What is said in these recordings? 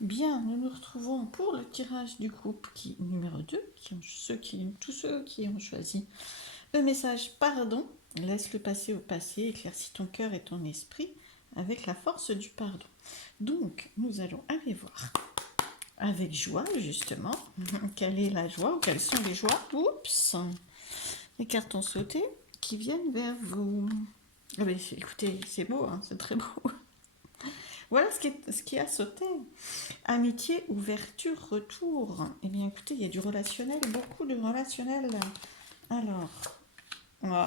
Bien, nous nous retrouvons pour le tirage du groupe numéro 2, tous ceux qui ont choisi le message pardon. Laisse le passé au passé, éclaircis ton cœur et ton esprit avec la force du pardon. Donc, nous allons aller voir avec joie, justement, quelle est la joie ou quelles sont les joies. Oups, les cartons sautés qui viennent vers vous. Ah ben, écoutez, c'est beau, hein, c'est très beau. Voilà ce qui a sauté. Amitié, ouverture, retour. Eh bien, écoutez, il y a du relationnel, beaucoup de relationnel. Alors, oh,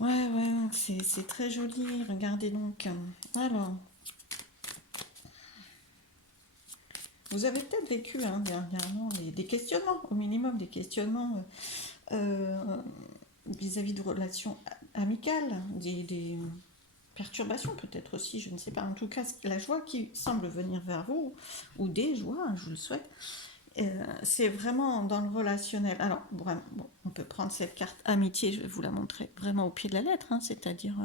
ouais, c'est très joli. Regardez donc. Alors, vous avez peut-être vécu dernièrement des questionnements, au minimum des questionnements vis-à-vis de relations amicales, des perturbations peut-être aussi, je ne sais pas. En tout cas, la joie qui semble venir vers vous, ou des joies, je vous le souhaite, c'est vraiment dans le relationnel. Alors, bon, on peut prendre cette carte amitié, je vais vous la montrer vraiment au pied de la lettre, hein, c'est-à-dire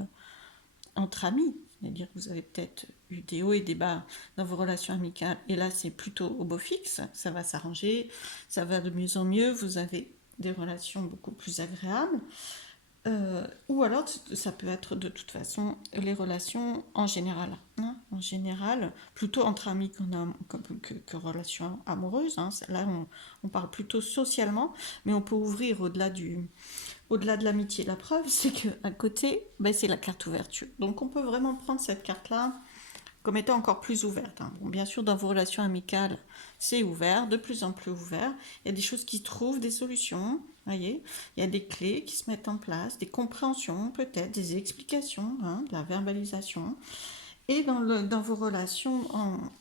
entre amis. C'est-à-dire que vous avez peut-être eu des hauts et des bas dans vos relations amicales, et là c'est plutôt au beau fixe, ça va s'arranger, ça va de mieux en mieux, vous avez des relations beaucoup plus agréables. Ou alors, ça peut être de toute façon les relations en général. Hein, en général, plutôt entre amis que relations amoureuses. Hein. Là, on parle plutôt socialement, mais on peut ouvrir au-delà de l'amitié. La preuve, c'est qu'à côté, ben, c'est la carte ouverture. Donc, on peut vraiment prendre cette carte-là comme étant encore plus ouverte. Hein. Bon, bien sûr, dans vos relations amicales, c'est ouvert, de plus en plus ouvert. Il y a des choses qui trouvent des solutions, voyez. Il y a des clés qui se mettent en place, des compréhensions peut-être, des explications, hein, de la verbalisation. Et dans vos relations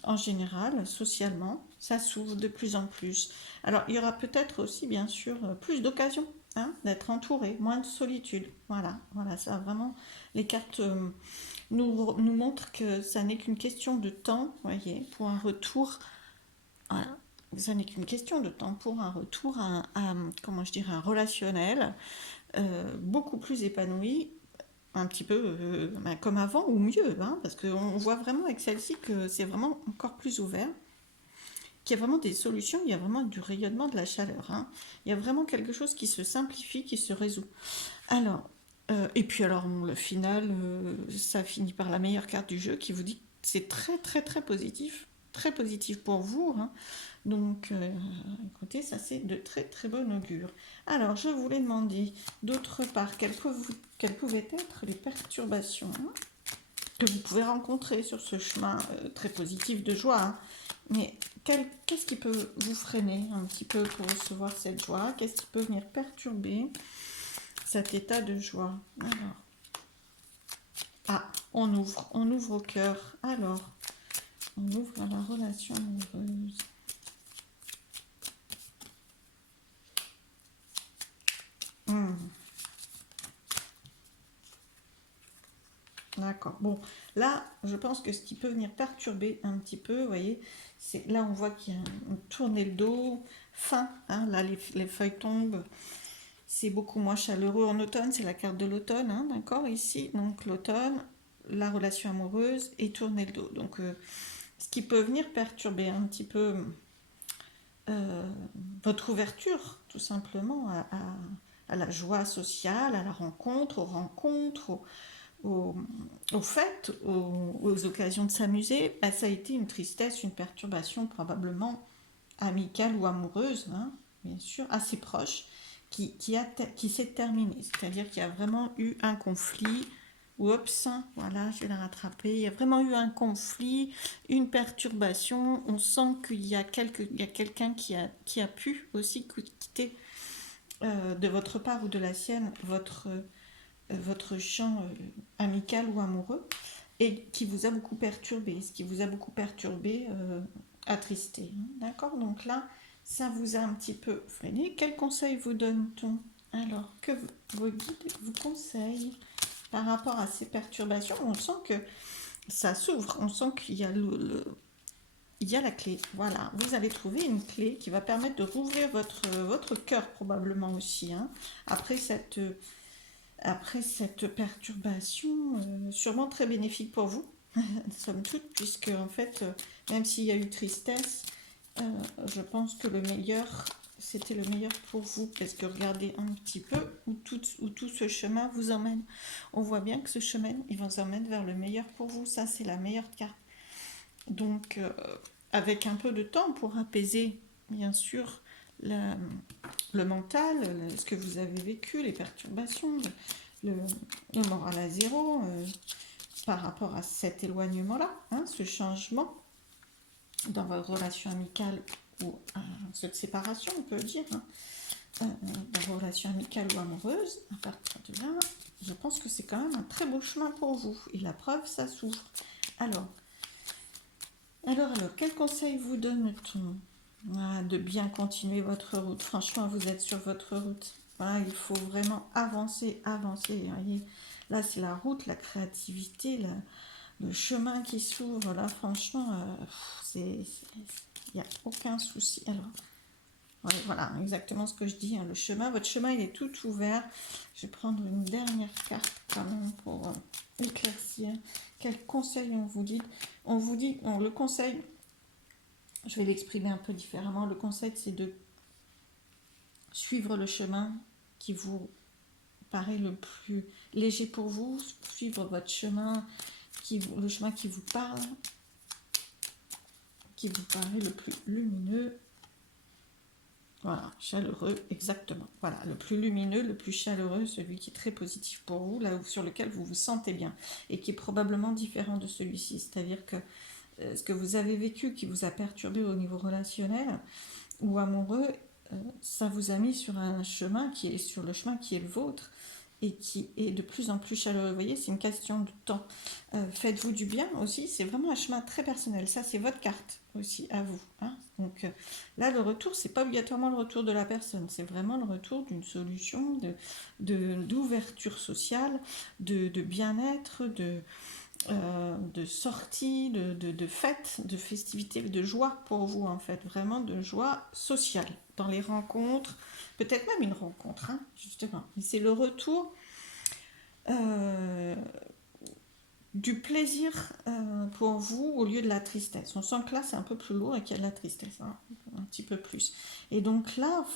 en général, socialement, ça s'ouvre de plus en plus. Alors, il y aura peut-être aussi, bien sûr, plus d'occasions hein, d'être entouré, moins de solitude. Voilà, ça vraiment, les cartes nous montrent que ça n'est qu'une question de temps, voyez, pour un retour. Voilà, ça n'est qu'une question de temps pour un retour comment je dirais, un relationnel beaucoup plus épanoui un petit peu comme avant ou mieux, hein, parce qu'on voit vraiment avec celle-ci que c'est vraiment encore plus ouvert, qu'il y a vraiment des solutions, il y a vraiment du rayonnement, de la chaleur. Hein. Il y a vraiment quelque chose qui se simplifie, qui se résout. Alors, et puis alors le final, ça finit par la meilleure carte du jeu qui vous dit que c'est très positif pour vous. Hein. Donc, écoutez, ça c'est de très très bon augure. Alors, je voulais demander d'autre part quelles pouvaient être les perturbations hein, que vous pouvez rencontrer sur ce chemin très positif de joie. Hein. Mais qu'est-ce qui peut vous freiner un petit peu pour recevoir cette joie? Qu'est-ce qui peut venir perturber cet état de joie? Alors, on ouvre au cœur. Alors, on ouvre à la relation amoureuse. D'accord. Bon, là, je pense que ce qui peut venir perturber un petit peu, vous voyez, c'est là on voit qu'il y a tourné le dos, fin, hein, là les feuilles tombent, c'est beaucoup moins chaleureux en automne, c'est la carte de l'automne, hein, d'accord, ici, donc l'automne, la relation amoureuse et tourner le dos. Donc, ce qui peut venir perturber un petit peu euh, votre ouverture, tout simplement, à la joie sociale, à la rencontre, aux rencontres, aux, aux fêtes, aux occasions de s'amuser, bah, ça a été une tristesse, une perturbation probablement amicale ou amoureuse, hein, bien sûr, assez proche, qui s'est terminée. C'est-à-dire qu'il y a vraiment eu un conflit. Oups, voilà, je vais la rattraper. Il y a vraiment eu un conflit, une perturbation. On sent il y a quelqu'un qui a pu aussi quitter de votre part ou de la sienne votre champ amical ou amoureux et qui vous a beaucoup perturbé. Ce qui vous a beaucoup perturbé, attristé. Hein. D'accord. Donc là, ça vous a un petit peu freiné. Quel conseil vous donne-t-on? Alors, que vos guides vous conseillent par rapport à ces perturbations? On sent que ça s'ouvre, on sent qu'il y a il y a la clé. Voilà, vous allez trouver une clé qui va permettre de rouvrir votre cœur probablement aussi. Hein, après cette perturbation, sûrement très bénéfique pour vous. somme toute, puisque en fait, même s'il y a eu tristesse, je pense que le meilleur, c'était le meilleur pour vous, parce que regardez un petit peu où tout ce chemin vous emmène. On voit bien que ce chemin, il vous emmène vers le meilleur pour vous. Ça, c'est la meilleure carte. Donc, avec un peu de temps pour apaiser, bien sûr, le mental, ce que vous avez vécu, les perturbations, le, le moral à zéro, par rapport à cet éloignement-là, hein, ce changement dans votre relation amicale ou cette séparation, on peut dire, hein, dans vos relations amicales ou amoureuses. À partir de là, je pense que c'est quand même un très beau chemin pour vous. Et la preuve, ça s'ouvre. Alors, quel conseil vous donne-t-on? De bien continuer votre route. Franchement, vous êtes sur votre route. Voilà, il faut vraiment avancer, avancer. Vous voyez, là, c'est la route, la créativité, le chemin qui s'ouvre. Là, franchement, il n'y a aucun souci. Alors, ouais, voilà, exactement ce que je dis. Hein, le chemin, votre chemin, il est tout ouvert. Je vais prendre une dernière carte quand même pour éclaircir. Quel conseil on vous dit? On vous dit, le conseil, je vais l'exprimer un peu différemment. Le conseil, c'est de suivre le chemin qui vous paraît le plus léger pour vous, suivre votre chemin, le chemin qui vous parle, qui vous paraît le plus lumineux. Voilà, chaleureux, exactement. Voilà, le plus lumineux, le plus chaleureux, celui qui est très positif pour vous, là sur lequel vous vous sentez bien, et qui est probablement différent de celui-ci. C'est-à-dire que ce que vous avez vécu, qui vous a perturbé au niveau relationnel ou amoureux, ça vous a mis sur un chemin qui est sur le chemin qui est le vôtre et qui est de plus en plus chaleureux. Vous voyez, c'est une question de temps. Faites-vous du bien aussi, c'est vraiment un chemin très personnel. Ça, c'est votre carte aussi à vous. Hein. Donc là, le retour, c'est pas obligatoirement le retour de la personne, c'est vraiment le retour d'une solution, d'ouverture sociale, de bien-être, de sortie, de fête, de festivité, de joie pour vous en fait, vraiment de joie sociale dans les rencontres, peut-être même une rencontre, hein, justement. Mais c'est le retour du plaisir pour vous au lieu de la tristesse. On sent que là c'est un peu plus lourd et qu'il y a de la tristesse, hein, un petit peu plus. Et donc là,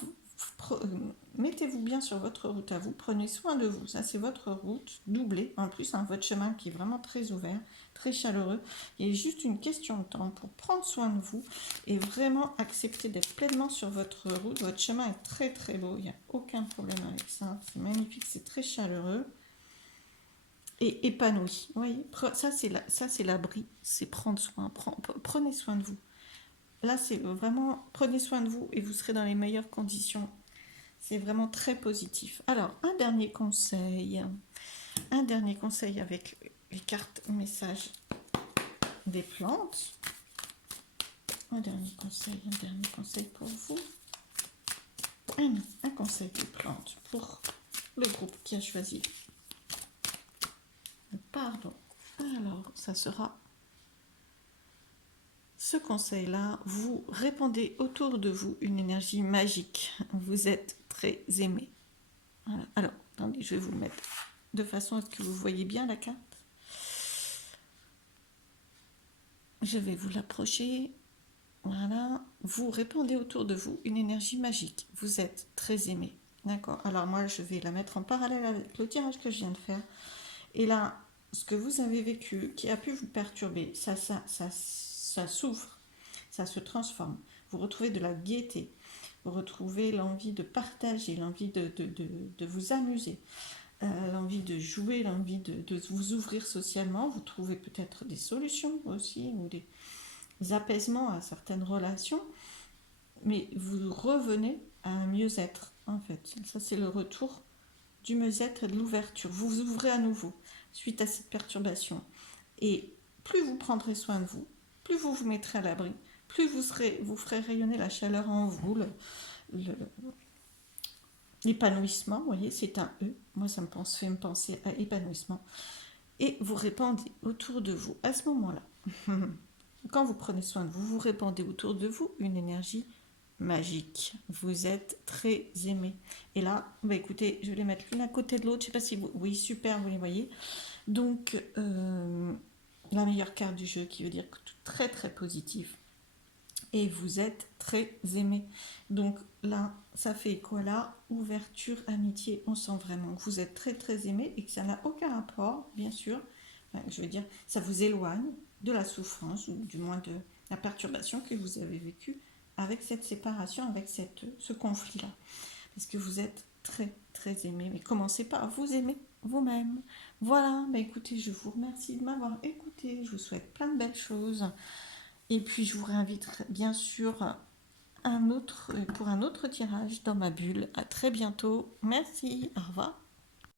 mettez-vous bien sur votre route à vous, prenez soin de vous, ça c'est votre route doublée, en plus hein, votre chemin qui est vraiment très ouvert, très chaleureux, il y a juste une question de temps pour prendre soin de vous et vraiment accepter d'être pleinement sur votre route. Votre chemin est très très beau, il n'y a aucun problème avec ça, c'est magnifique, c'est très chaleureux et épanoui. Vous voyez, ça c'est l'abri, c'est prendre soin, prenez soin de vous. Là c'est vraiment, prenez soin de vous et vous serez dans les meilleures conditions. C'est vraiment très positif. Alors, un dernier conseil avec les cartes messages des plantes. Un dernier conseil pour vous. Un conseil des plantes pour le groupe qui a choisi. Pardon. Alors, ça sera ce conseil-là. Vous répandez autour de vous une énergie magique. Vous êtes très aimé. Voilà. Alors, attendez, je vais vous le mettre de façon à ce que vous voyez bien la carte. Je vais vous l'approcher. Voilà. Vous répandez autour de vous une énergie magique. Vous êtes très aimé. D'accord. Alors moi, je vais la mettre en parallèle avec le tirage que je viens de faire. Et là, ce que vous avez vécu, qui a pu vous perturber, ça s'ouvre, ça se transforme. Vous retrouvez de la gaieté. Vous retrouvez l'envie de partager, l'envie de vous amuser. L'envie de jouer, l'envie de vous ouvrir socialement. Vous trouvez peut-être des solutions aussi, ou des apaisements à certaines relations, mais vous revenez à un mieux-être, en fait. Ça, c'est le retour du mieux-être et de l'ouverture. Vous vous ouvrez à nouveau suite à cette perturbation. Et plus vous prendrez soin de vous, plus vous vous mettrez à l'abri, plus vous ferez rayonner la chaleur en vous, l'épanouissement, vous voyez, c'est un E. Moi, ça fait me penser à épanouissement. Et vous répandez autour de vous, à ce moment-là, quand vous prenez soin de vous, vous répandez autour de vous une énergie magique. Vous êtes très aimé. Et là, bah écoutez, je vais les mettre l'une à côté de l'autre. Je ne sais pas si vous... Oui, super, vous les voyez. Donc, la meilleure carte du jeu, qui veut dire que tout très très positif. Et vous êtes très aimé. Donc là, ça fait quoi là? Ouverture, amitié, on sent vraiment que vous êtes très très aimé et que ça n'a aucun rapport, bien sûr. Enfin, je veux dire, ça vous éloigne de la souffrance, ou du moins de la perturbation que vous avez vécue avec cette séparation, avec ce conflit-là. Parce que vous êtes très très aimé. Mais commencez par vous aimer vous-même. Voilà, bah écoutez, je vous remercie de m'avoir écouté. Je vous souhaite plein de belles choses. Et puis je vous réinvite bien sûr pour un autre tirage dans ma bulle. À très bientôt. Merci. Au revoir.